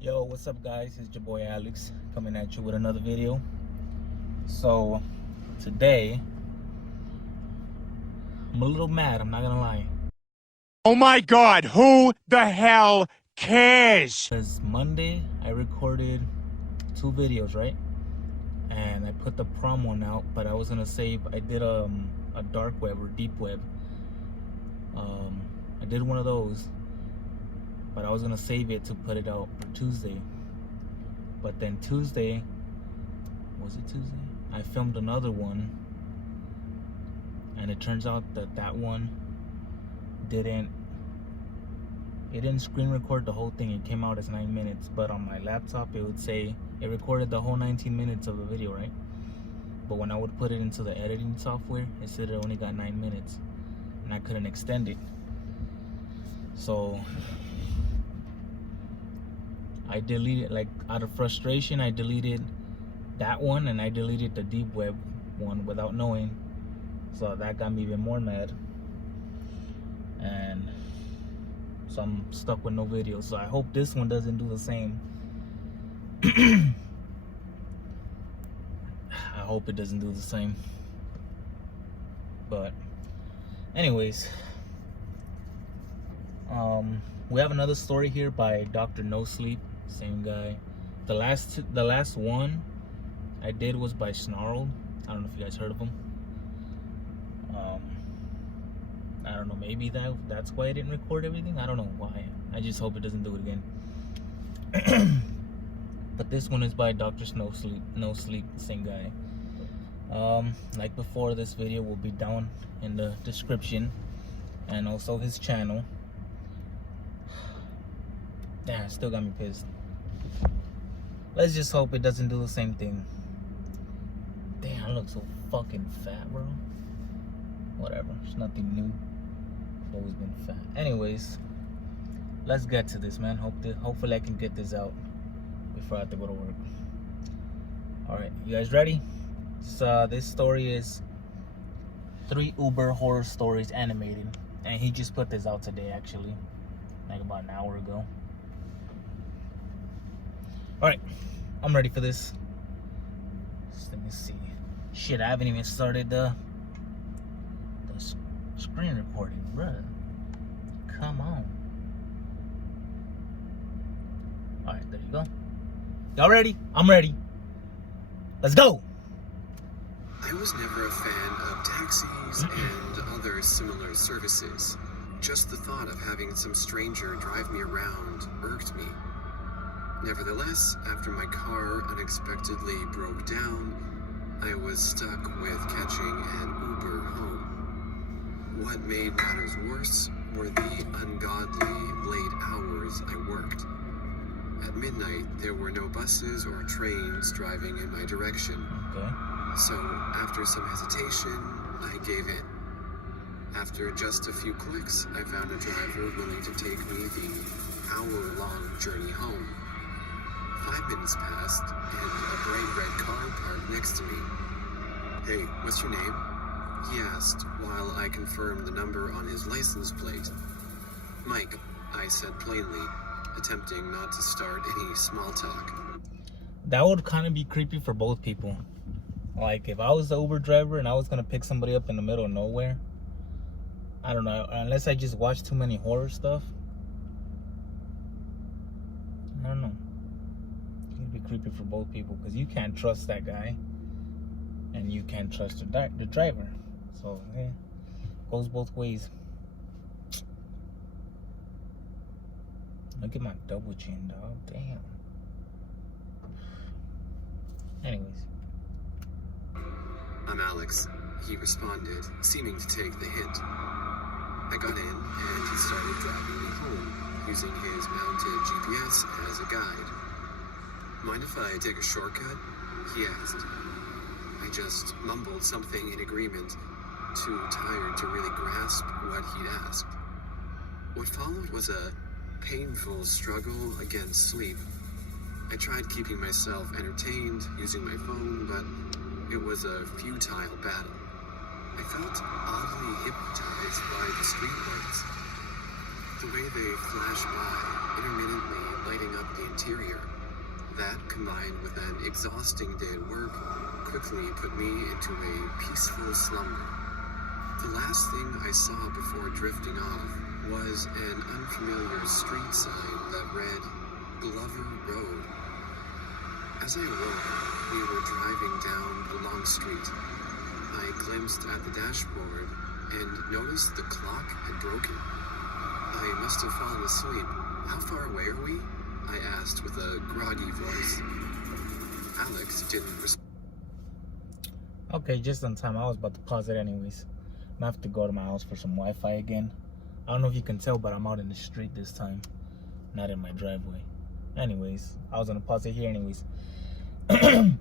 Yo, what's up guys? It's your boy Alex coming at you with another video. So today I'm a little mad, I'm not gonna lie. Oh my God, who the hell cares? Because Monday I recorded 2 videos, right? And I put the prom one out, but I was gonna save, I did a dark web or deep web. I did one of those, but I was gonna save it to put it out for Tuesday. But then Tuesday, was it Tuesday? I filmed another one, and it turns out that that one didn't screen record the whole thing. It came out as 9 minutes, but on my laptop it would say it recorded the whole 19 minutes of the video, right? But when I would put it into the editing software, it said it only got 9 minutes, and I couldn't extend it. So I deleted, like out of frustration, I deleted that one, and I deleted the deep web one without knowing. So that got me even more mad, and so I'm stuck with no video. So I hope this one doesn't do the same. I hope it doesn't do the same. But anyways, we have another story here by Dr. No Sleep, same guy. The last one I did was by Snarled. I don't know if you guys heard of him. I don't know, maybe that's why I didn't record everything. I don't know why. I just hope it doesn't do it again. But this one is by Dr. No Sleep, same guy. Like before, this video will be down in the description, and also his channel. Damn, it still got me pissed. Let's just hope it doesn't do the same thing. Damn, I look so fucking fat, bro. Whatever, it's nothing new. I've always been fat. Anyways, let's get to this, man. Hopefully I can get this out before I have to go to work. Alright, you guys ready? So this story is 3 Uber horror stories animated, and he just put this out today, actually, like about an hour ago. Alright, I'm ready for this. Just let me see. Shit, I haven't even started the screen recording, bruh. Come on. Alright, there you go. Y'all ready? I'm ready. Let's go! I was never a fan of taxis and other similar services. Just the thought of having some stranger drive me around irked me. Nevertheless, after my car unexpectedly broke down, I was stuck with catching an Uber home. What made matters worse were the ungodly late hours I worked. At midnight, there were no buses or trains driving in my direction. Okay. So, after some hesitation, I gave in. After just a few clicks, I found a driver willing to take me the hour-long journey home. 5 minutes passed, and a bright red car parked next to me. "Hey, what's your name?" he asked, while I confirmed the number on his license plate. "Mike," I said plainly, attempting not to start any small talk. That would kind of be creepy for both people. Like, if I was the Uber driver and I was gonna pick somebody up in the middle of nowhere, I don't know, unless I just watch too many horror stuff, I don't know. It'd be creepy for both people, because you can't trust that guy, and you can't trust the driver. So, yeah, goes both ways. Look at my double chin, dog. Damn. Anyways. "I'm Alex," he responded, seeming to take the hint. I got in, and he started driving me home, using his mounted GPS as a guide. "Mind if I take a shortcut?" he asked. I just mumbled something in agreement, too tired to really grasp what he'd asked. What followed was a painful struggle against sleep. I tried keeping myself entertained using my phone, but it was a futile battle. I felt oddly hypnotized by the streetlights. The way they flashed by, intermittently lighting up the interior. That, combined with an exhausting day at work, quickly put me into a peaceful slumber. The last thing I saw before drifting off was an unfamiliar street sign that read Glover Road. As I awoke, we were driving down a long street. I glimpsed at the dashboard and noticed the clock had broken. I must have fallen asleep. How far away are we? I asked with a groggy voice. Alex didn't respond. Okay, just on time. I was about to pause it anyways. I have to go to my house for some Wi-Fi again. I don't know if you can tell, but I'm out in the street this time, not in my driveway. Anyways, I was gonna pause it here anyways.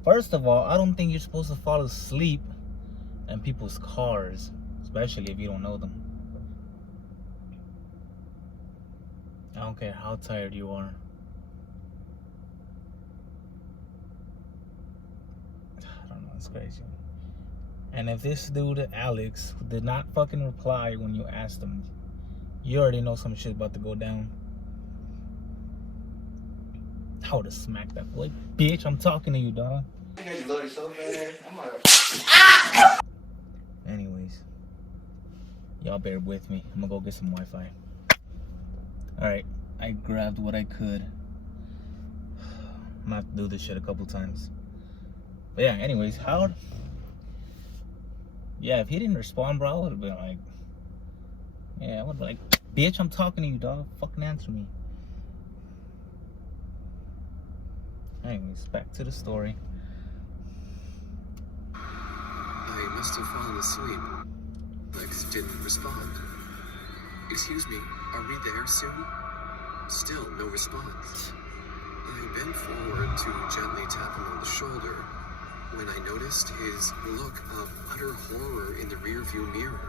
First of all, I don't think you're supposed to fall asleep in people's cars, especially if you don't know them. I don't care how tired you are. I don't know, it's crazy. And if this dude, Alex, did not fucking reply when you asked him, you already know some shit about to go down. I would have smacked that boy. Bitch, I'm talking to you, dog. Anyways, y'all bear with me. I'm gonna go get some Wi-Fi. Alright, I grabbed what I could. I'm gonna have to do this shit a couple times. But yeah, anyways, Howard. Yeah, if he didn't respond, bro, I would have been like, yeah, I would have been like, bitch, I'm talking to you, dog. Fucking answer me. Anyways, back to the story. I must have fallen asleep. Alex didn't respond. Excuse me, are we there soon? Still no response. I bent forward to gently tap him on the shoulder when I noticed his look of utter horror in the rearview mirror.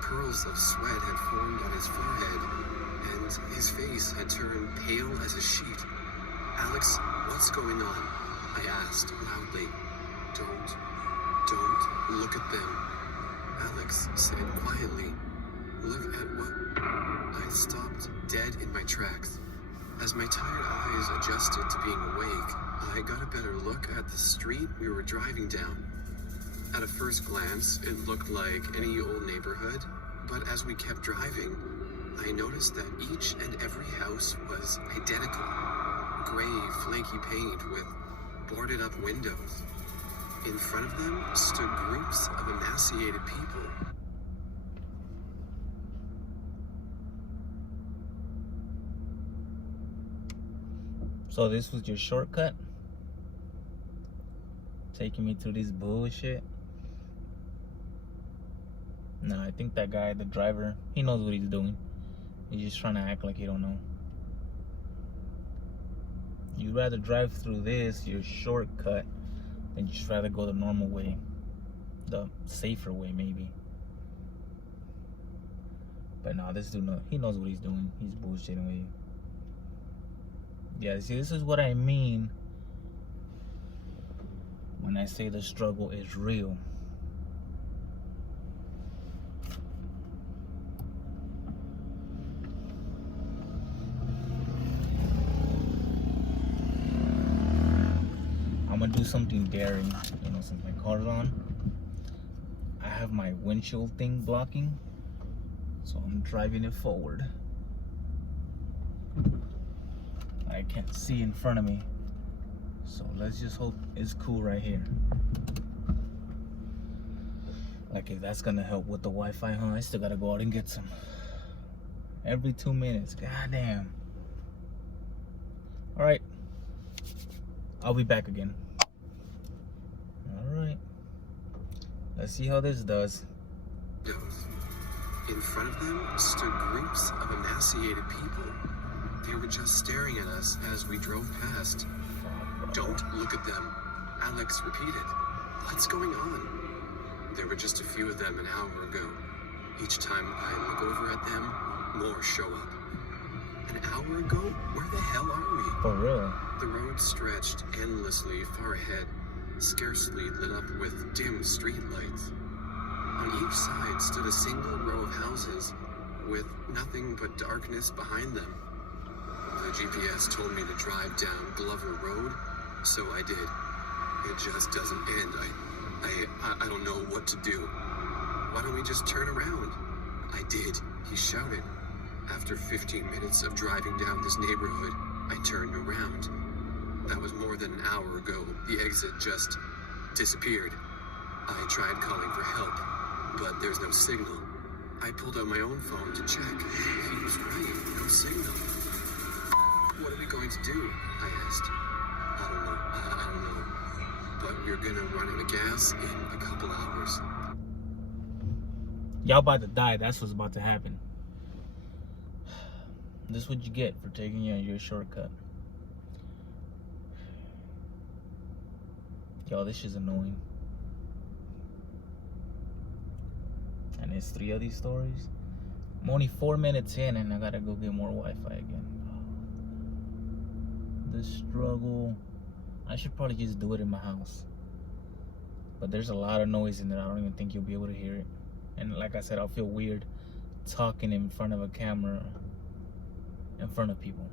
Curls of sweat had formed on his forehead, and his face had turned pale as a sheet. Alex, what's going on? I asked loudly. Don't look at them. Alex said quietly. Look at what? I stopped dead in my tracks. As my tired eyes adjusted to being awake, I got a better look at the street we were driving down. At a first glance, it looked like any old neighborhood, but as we kept driving, I noticed that each and every house was identical. Gray, flaky paint with boarded up windows. In front of them stood groups of emaciated people. So this was your shortcut? Taking me through this bullshit? No, I think that guy, the driver, he knows what he's doing. He's just trying to act like he don't know. You'd rather drive through this, your shortcut, than just rather go the normal way. The safer way, maybe. But nah, this dude, he knows what he's doing. He's bullshitting with you. Yeah, see, this is what I mean when I say the struggle is real. I'm gonna do something daring, you know, since my car's on. I have my windshield thing blocking, so I'm driving it forward. I can't see in front of me, so let's just hope it's cool right here. Like, if that's gonna help with the Wi-Fi, huh? I still gotta go out and get some every 2 minutes. Goddamn. All right, I'll be back again. All right, let's see how this does. In front of them stood groups of emaciated people. They were just staring at us as we drove past. Don't look at them, Alex repeated. What's going on? There were just a few of them an hour ago. Each time I look over at them, more show up. An hour ago? Where the hell are we? For real. The road stretched endlessly far ahead, scarcely lit up with dim streetlights. On each side stood a single row of houses with nothing but darkness behind them. The GPS told me to drive down Glover Road, so I did. It just doesn't end. I don't know what to do. Why don't we just turn around? I did, he shouted. After 15 minutes of driving down this neighborhood, I turned around. That was more than an hour ago. The exit just disappeared. I tried calling for help, but there's no signal. I pulled out my own phone to check. He was right, no signal. What are we going to do? I asked. I don't know. But we're gonna run out of gas in a couple hours. Y'all about to die. That's what's about to happen. This is what you get for taking your shortcut. Yo, this is annoying. And it's 3 of these stories. I'm only 4 minutes in and I gotta go get more Wi-Fi again. The struggle. I should probably just do it in my house. But there's a lot of noise in there. I don't even think you'll be able to hear it. And like I said, I'll feel weird talking in front of a camera in front of people.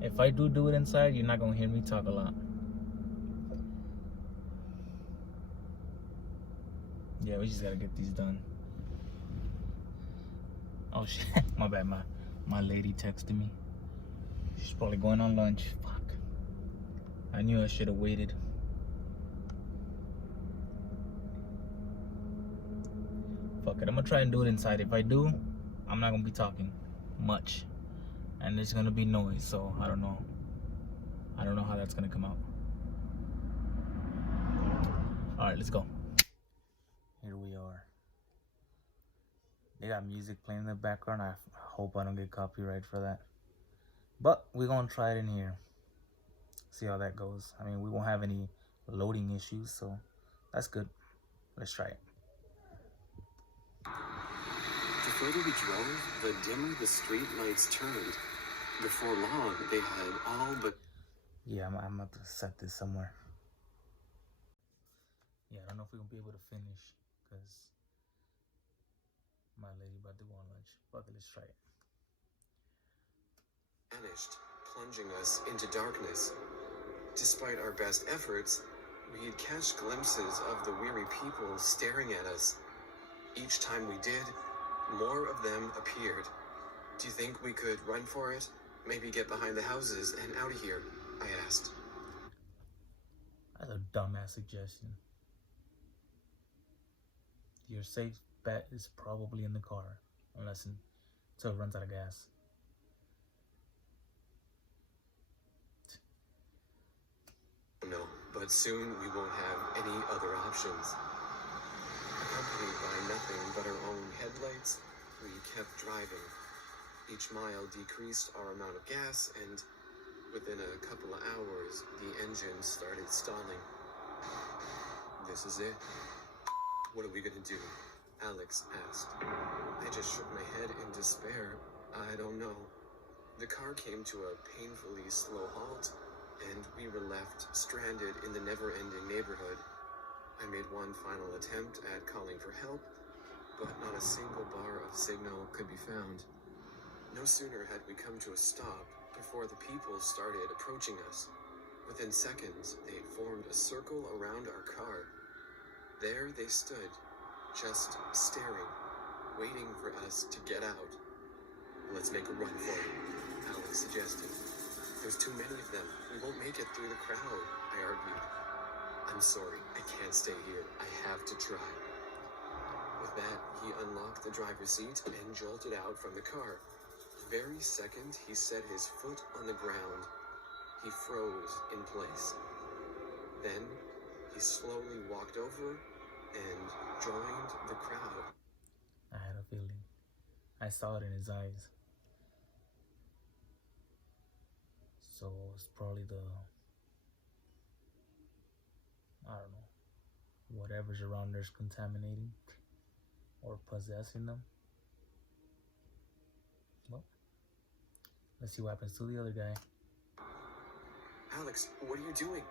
If I do it inside, you're not gonna hear me talk a lot. Yeah, we just gotta get these done. Oh shit, my bad, my lady texted me. She's probably going on lunch. Fuck. I knew I should have waited. Fuck it, I'm gonna try and do it inside. If I do, I'm not gonna be talking much. And there's gonna be noise, so I don't know. I don't know how that's gonna come out. Alright, let's go. Here we are. They got music playing in the background. I hope I don't get copyright for that. But we're gonna try it in here. See how that goes. I mean, we won't have any loading issues, so that's good. Let's try it. The further we drove, the dimmer the street lights turned. Before long, they had all but... Yeah, I'm about to set this somewhere. Yeah, I don't know if we're gonna be able to finish because my lady about to go on lunch. But let's try it. vanished, plunging us into darkness. Despite our best efforts, we'd catch glimpses of the weary people staring at us. Each time we did, more of them appeared. Do you think we could run for it? Maybe get behind the houses and out of here? I asked. That's a dumbass suggestion. Your safe bet is probably in the car, until it runs out of gas. No, but soon we won't have any other options. Accompanied by nothing but our own headlights, we kept driving. Each mile decreased our amount of gas, and within a couple of hours, the engine started stalling. This is it. What are we gonna do? Alex asked. I just shook my head in despair. I don't know. The car came to a painfully slow halt, and we were left stranded in the never-ending neighborhood. I made one final attempt at calling for help, but not a single bar of signal could be found. No sooner had we come to a stop before the people started approaching us. Within seconds, they formed a circle around our car. There they stood, just staring, waiting for us to get out. Let's make a run for it, Alex suggested. There's too many of them. We won't make it through the crowd, I argued. I'm sorry, I can't stay here. I have to try. With that, he unlocked the driver's seat and jolted out from the car. The very second he set his foot on the ground, he froze in place. Then, he slowly walked over and joined the crowd. I had a feeling. I saw it in his eyes. So it's probably I don't know, whatever's around there's contaminating or possessing them. Well, let's see what happens to the other guy. Alex, what are you doing?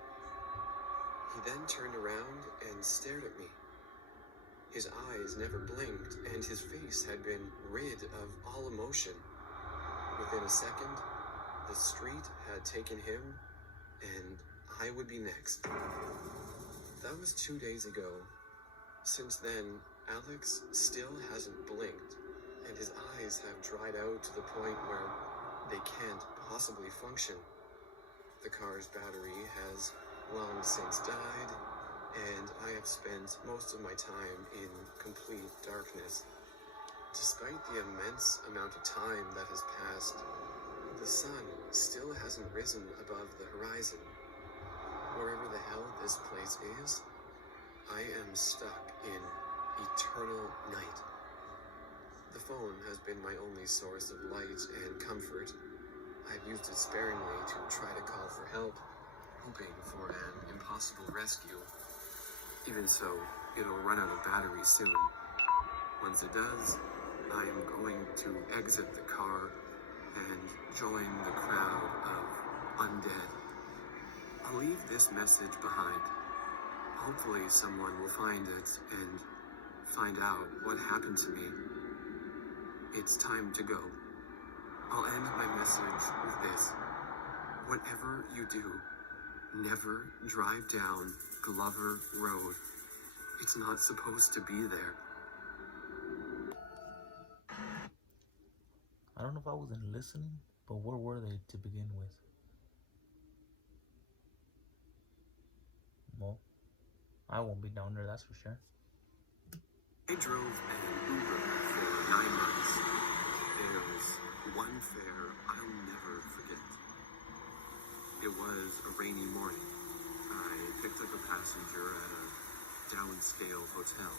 He then turned around and stared at me. His eyes never blinked, and his face had been rid of all emotion. Within a second, the street had taken him, and I would be next. That was 2 days ago. Since then, Alex still hasn't blinked, and his eyes have dried out to the point where they can't possibly function. The car's battery has long since died, and I have spent most of my time in complete darkness. Despite the immense amount of time that has passed, the sun still hasn't risen above the horizon. Wherever the hell this place is, I am stuck in eternal night. The phone has been my only source of light and comfort. I've used it sparingly to try to call for help, hoping for an impossible rescue. Even so, it'll run out of battery soon. Once it does, I am going to exit the car and join the crowd of undead. I'll leave this message behind. Hopefully someone will find it and find out what happened to me. It's time to go. I'll end my message with this. Whatever you do, never drive down Glover Road. It's not supposed to be there. I don't know if I wasn't listening, but where were they to begin with? Well, I won't be down there, that's for sure. I drove an Uber for 9 months. There was one fare I'll never forget. It was a rainy morning. I picked up a passenger at a downscale hotel.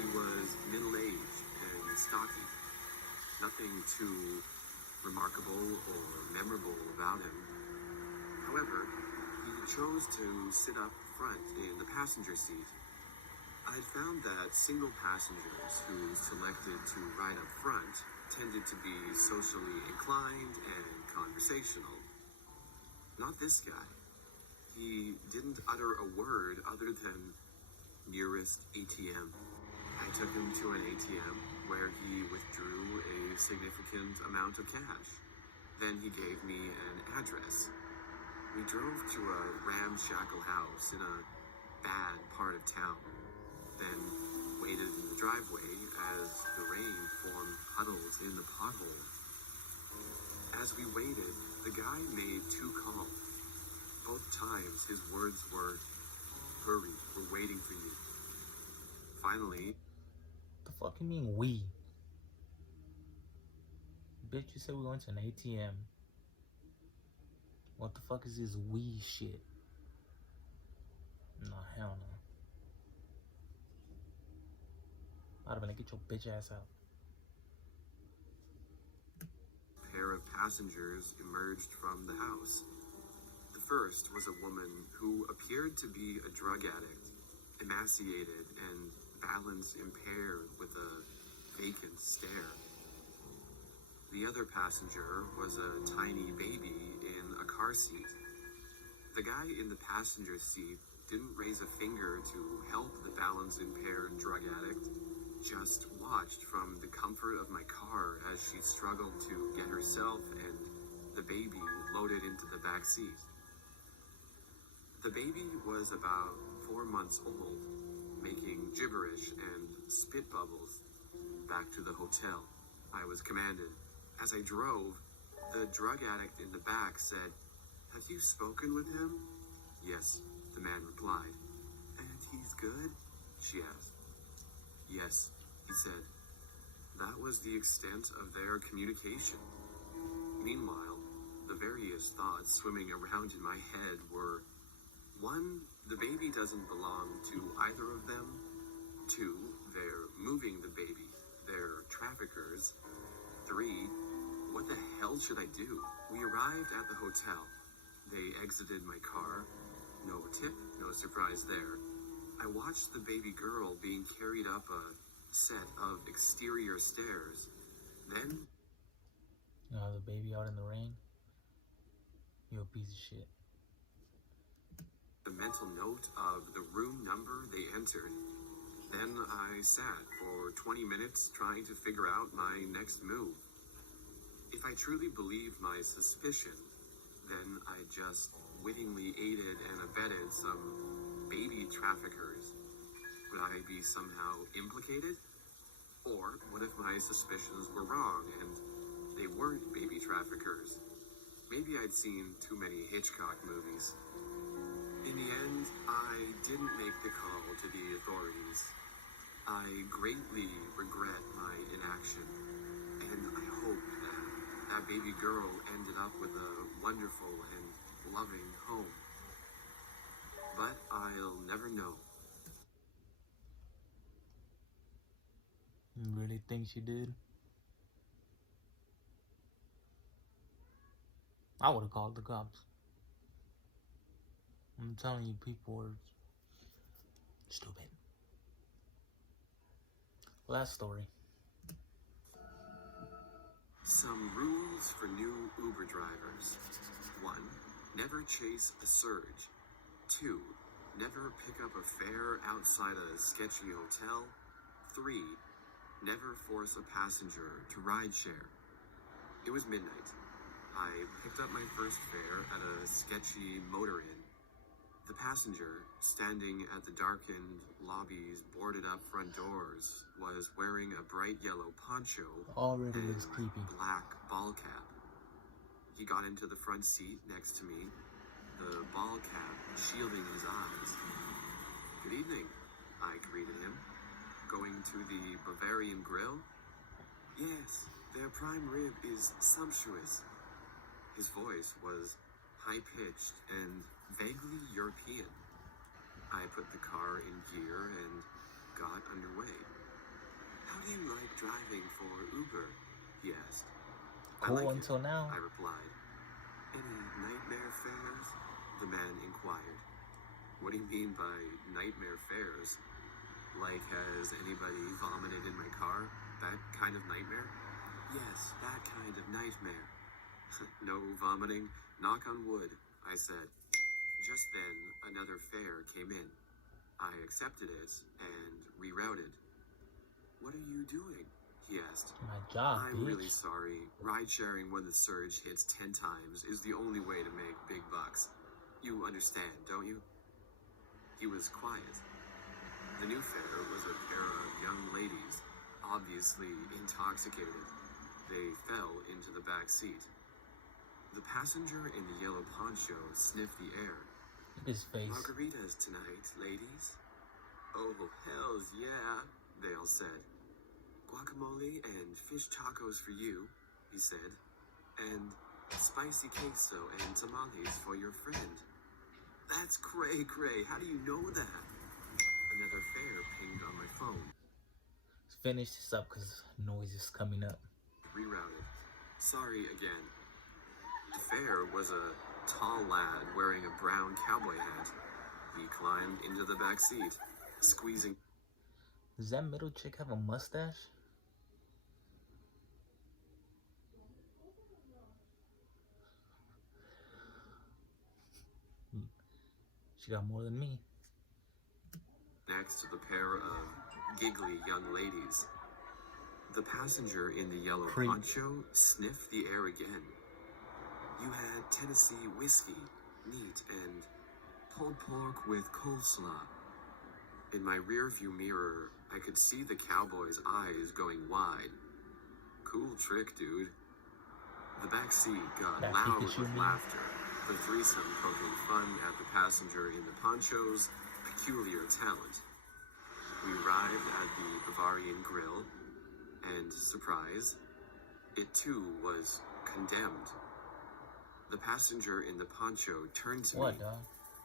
He was middle-aged and stocky. Nothing too remarkable or memorable about him. However, he chose to sit up front in the passenger seat. I'd found that single passengers who selected to ride up front tended to be socially inclined and conversational. Not this guy. He didn't utter a word other than nearest ATM. I took him to an ATM where he withdrew a significant amount of cash. Then he gave me an address. We drove to a ramshackle house in a bad part of town, then waited in the driveway as the rain formed puddles in the pothole. As we waited, the guy made 2 calls. Both times his words were, "Hurry, we're waiting for you." Finally, The fuck you mean we? Bitch, you said we went to an ATM. What the fuck is this we shit? Nah, hell no. I'd have been like, get your bitch ass out. a pair of passengers emerged from the house. The first was a woman who appeared to be a drug addict, emaciated and balance impaired with a vacant stare. The other passenger was a tiny baby in a car seat. The guy in the passenger seat didn't raise a finger to help the balance impaired drug addict, just watched from the comfort of my car as she struggled to get herself and the baby loaded into the back seat. The baby was about 4 months old, making gibberish and spit bubbles. Back to the hotel, I was commanded. As I drove, the drug addict in the back said, "Have you spoken with him?" "Yes," the man replied. "And he's good?" she asked. "Yes," he said. That was the extent of their communication. Meanwhile, the various thoughts swimming around in my head were: 1, the baby doesn't belong to either of them. 2, they're moving the baby. They're traffickers. 3, what the hell should I do? We arrived at the hotel. They exited my car. No tip, no surprise there. I watched the baby girl being carried up a set of exterior stairs. Then, The baby out in the rain. You a piece of shit. the mental note of the room number they entered. Then I sat for 20 minutes trying to figure out my next move. If I truly believed my suspicion, then I just wittingly aided and abetted some baby traffickers. Would I be somehow implicated? Or what if my suspicions were wrong and they weren't baby traffickers? Maybe I'd seen too many Hitchcock movies. In the end, I didn't make the call to the authorities. I greatly regret my inaction, and I hope that baby girl ended up with a wonderful and loving home. But I'll never know. You really think she did? I would have called the cops. I'm telling you, people are stupid. Last story. Some rules for new Uber drivers. 1. Never chase a surge. 2. Never pick up a fare outside a sketchy hotel. 3. Never force a passenger to ride share. It was midnight. I picked up my first fare at a sketchy motor inn. The passenger, standing at the darkened lobby's boarded up front doors, was wearing a bright yellow poncho Already and looks creepy. black ball cap. He got into the front seat next to me, the ball cap shielding his eyes. Good evening, I greeted him. Going to the Bavarian Grill? Yes, their prime rib is sumptuous. His voice was high-pitched and vaguely European. I put the car in gear and got underway. How do you like driving for Uber? He asked. Cool I like until it, now. I replied. Any nightmare fares? The man inquired. What do you mean by nightmare fares? Like, has anybody vomited in my car? That kind of nightmare? Yes, that kind of nightmare. No vomiting? Knock on wood, I said. Just then, another fare came in. I accepted it and rerouted. What are you doing? He asked. My job, I'm bitch. really sorry. Ride sharing when the surge hits 10 times is the only way to make big bucks. You understand, don't you? He was quiet. The new fare was a pair of young ladies, obviously intoxicated. They fell into the back seat. The passenger in the yellow poncho sniffed the air. Look at his face. Margaritas tonight, ladies? Oh, hells yeah, they all said. Guacamole and fish tacos for you, he said. And spicy queso and tamales for your friend. That's cray-cray. How do you know that? Another fare pinged on my phone. Let's finish this up because noise is coming up. Rerouted. Sorry again. The fare was a tall lad wearing a brown cowboy hat. He climbed into the back seat, squeezing. Does that middle chick have a mustache? She got more than me. Next to the pair of giggly young ladies. The passenger in the yellow poncho sniffed the air again. You had Tennessee whiskey, neat, and pulled pork with coleslaw. In my rearview mirror, I could see the cowboy's eyes going wide. Cool trick, dude. The back seat got That loud Pikachu with meme. laughter, the threesome poking fun at the passenger in the poncho's peculiar talent. We arrived at the Bavarian Grill, and surprise, it too was condemned. The passenger in the poncho turned to What, me, dog?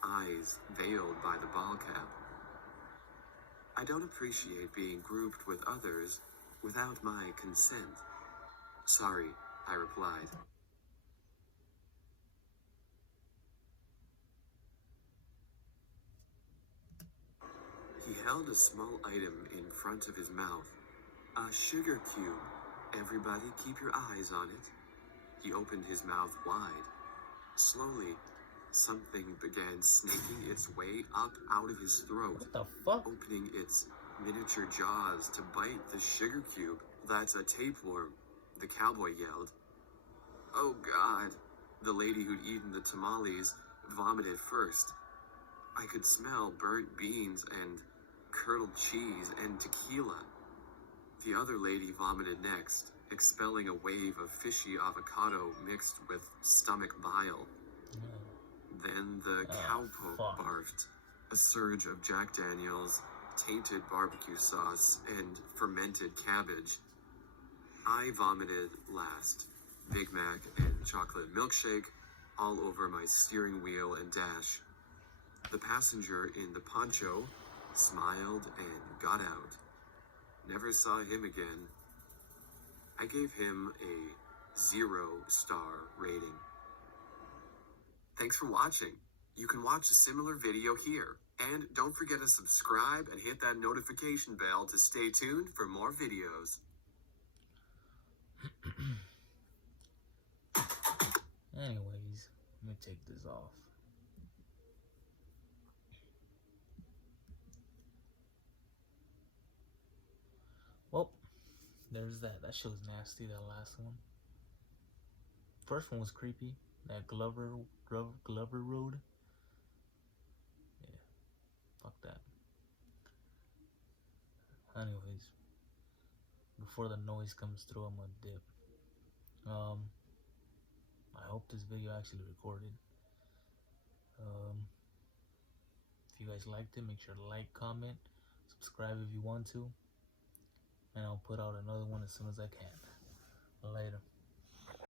eyes veiled by the ball cap. I don't appreciate being grouped with others without my consent. Sorry, I replied. He held a small item in front of his mouth. A sugar cube. Everybody keep your eyes on it. He opened his mouth wide. Slowly, something began snaking its way up out of his throat, What the fuck? opening its miniature jaws to bite the sugar cube. That's a tapeworm, the cowboy yelled. Oh God, the lady who'd eaten the tamales vomited first. I could smell burnt beans and curdled cheese and tequila. The other lady vomited next, expelling a wave of fishy avocado mixed with stomach bile. Then the cowpoke barfed, a surge of Jack Daniels, tainted barbecue sauce, and fermented cabbage. I vomited last, Big Mac and chocolate milkshake all over my steering wheel and dash. The passenger in the poncho smiled and got out. Never saw him again. I gave him a 0-star rating. Thanks for watching. You can watch a similar video here. And don't forget to subscribe and hit that notification bell to stay tuned for more videos. Anyways, let me take this off. Well, there's that. That shit was nasty, that last one. First one was creepy. That Glover Road. Yeah, fuck that. Anyways, before the noise comes through, I'm gonna dip. I hope this video actually recorded. If you guys liked it, make sure to like, comment, subscribe if you want to, and I'll put out another one as soon as I can. Later.